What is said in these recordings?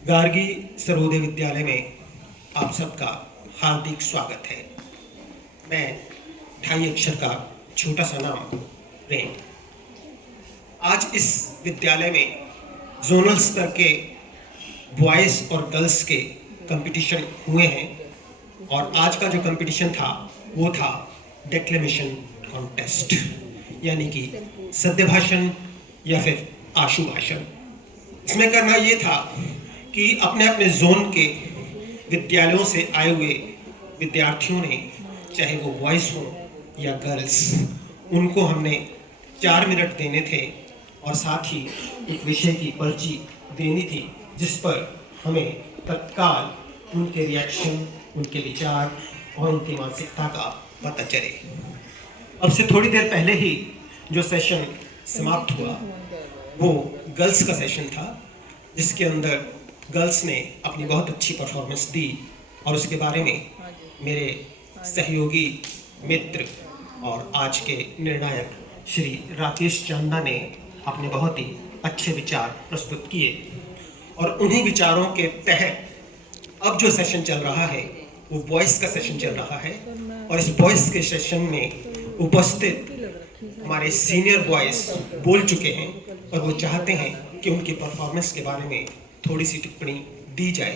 गार्गी सर्वोदय विद्यालय में आप सबका हार्दिक स्वागत है। मैं 2.5 अक्षर का छोटा सा नाम प्रेम। आज इस विद्यालय में जोनल स्तर के बॉयज़ और गर्ल्स के कंपटीशन हुए हैं और आज का जो कंपटीशन था वो था डेक्लेमेशन कॉन्टेस्ट, यानी कि सद्य भाषण या फिर आशु भाषण। इसमें करना ये था कि अपने अपने जोन के विद्यालयों से आए हुए विद्यार्थियों ने, चाहे वो बॉयज़ हों या गर्ल्स, उनको हमने 4 मिनट देने थे और साथ ही एक विषय की पर्ची देनी थी जिस पर हमें तत्काल उनके रिएक्शन, उनके विचार और उनकी मानसिकता का पता चले। अब से थोड़ी देर पहले ही जो सेशन समाप्त हुआ वो गर्ल्स का सेशन था, जिसके अंदर गर्ल्स ने अपनी बहुत अच्छी परफॉर्मेंस दी और उसके बारे में मेरे सहयोगी मित्र और आज के निर्णायक श्री राकेश चांदा ने अपने बहुत ही अच्छे विचार प्रस्तुत किए और उन्हीं विचारों के तहत अब जो सेशन चल रहा है वो बॉयज़ का सेशन चल रहा है और इस बॉयज़ के सेशन में उपस्थित हमारे सीनियर बॉयज़ बोल चुके हैं और वो चाहते हैं कि उनकी परफॉर्मेंस के बारे में थोड़ी सी टिप्पणी दी जाए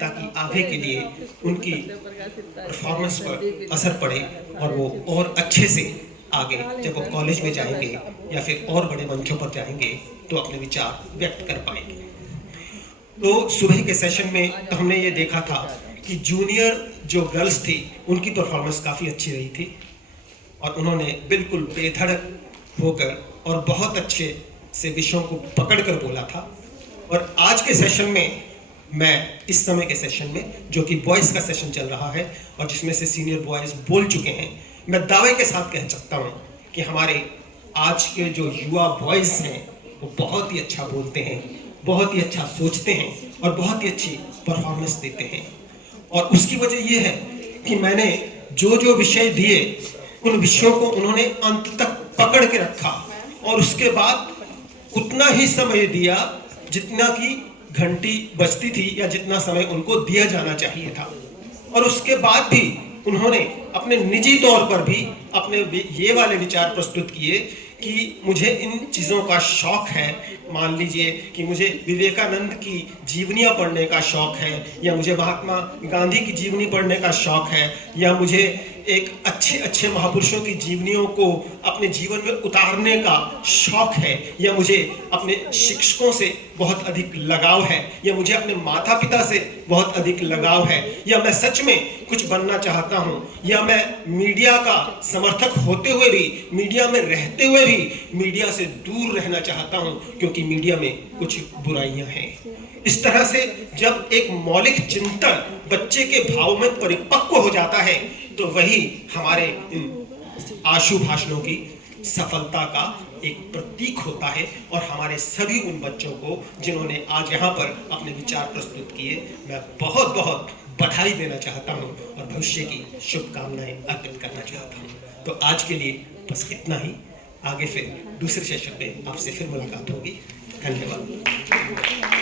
ताकि आगे के लिए उनकी परफॉर्मेंस पर असर पड़े और वो और अच्छे से आगे जब वो कॉलेज में जाएंगे या फिर और बड़े मंचों पर जाएंगे तो अपने विचार व्यक्त कर पाएंगे। तो सुबह के सेशन में तो हमने ये देखा था कि जूनियर जो गर्ल्स थी उनकी परफॉर्मेंस काफ़ी अच्छी रही थी और उन्होंने बिल्कुल बेधड़क होकर और बहुत अच्छे से विषयों को पकड़कर बोला था। और आज के सेशन में मैं इस समय के सेशन में जो कि बॉयज़ का सेशन चल रहा है और जिसमें से सीनियर बॉयज़ बोल चुके हैं, मैं दावे के साथ कह सकता हूँ कि हमारे आज के जो युवा बॉयज़ हैं वो बहुत ही अच्छा बोलते हैं, बहुत ही अच्छा सोचते हैं और बहुत ही अच्छी परफॉर्मेंस देते हैं। और उसकी वजह ये है कि मैंने जो जो विषय दिए उन विषयों को उन्होंने अंत तक पकड़ के रखा और उसके बाद उतना ही समय दिया जितना कि घंटी बजती थी या जितना समय उनको दिया जाना चाहिए था। और उसके बाद भी उन्होंने अपने निजी तौर पर भी अपने ये वाले विचार प्रस्तुत किए कि मुझे इन चीज़ों का शौक़ है। मान लीजिए कि मुझे विवेकानंद की जीवनियाँ पढ़ने का शौक़ है या मुझे महात्मा गांधी की जीवनी पढ़ने का शौक़ है या मुझे एक अच्छे महापुरुषों की जीवनियों को अपने जीवन में उतारने का शौक़ है या मुझे अपने शिक्षकों से बहुत अधिक लगाव है या मुझे अपने माता पिता से बहुत अधिक लगाव है या मैं सच में कुछ बनना चाहता हूँ या मैं मीडिया का समर्थक होते हुए भी, मीडिया में रहते हुए भी मीडिया से दूर रहना चाहता हूँ क्योंकि मीडिया में कुछ बुराइयां हैं। इस तरह से जब एक मौलिक चिंतन बच्चे के भाव में परिपक्व हो जाता है तो वही हमारे आशु भाषणों की सफलता का एक प्रतीक होता है। और हमारे सभी उन बच्चों को जिन्होंने आज यहाँ पर अपने विचार प्रस्तुत किए, मैं बहुत बहुत बधाई देना चाहता हूँ और भविष्य की शुभकामनाएं अर्पित करना चाहता हूँ। तो आज के लिए बस इतना ही। आगे फिर दूसरे सेशन में आपसे फिर मुलाकात होगी। धन्यवाद।